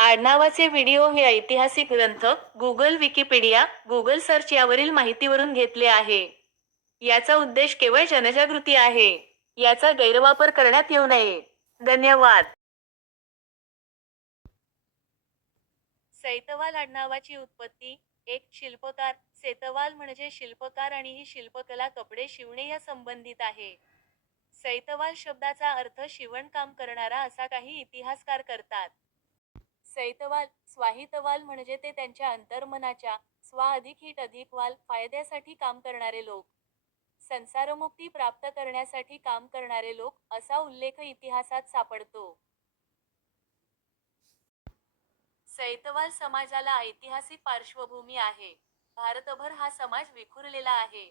आडनावाचे video हे ऐतिहासिक ग्रंथ गुगल विकिपीडिया गुगल सर्च यावरील माहितीवरून घेतले आहे. याचा उद्देश केवळ जनजागृती आहे. याचा गैरवापर करण्यात येऊ नये. धन्यवाद. सैतवाल आडनावाची उत्पत्ती एक शिल्पकार. सेतवाल म्हणजे शिल्पकार आणि ही शिल्पकला कपडे शिवणे या संबंधित आहे. सैतवाल शब्दाचा अर्थ शिवणकाम करणारा असा काही इतिहासकार करतात. सैतवाल स्वाहितवाल म्हणजे ते त्यांच्या अंतर्मनाच्या स्वा अधिक हिट अधिक वाल फायद्यासाठी काम करणारे लोक. संसारमुक्ती प्राप्त करण्यासाठी काम करणारे लोक असा उल्लेख इतिहासात सापडतो. सैतवाल समाजाला ऐतिहासिक पार्श्वभूमी आहे. भारतभर हा समाज विखुरलेला आहे.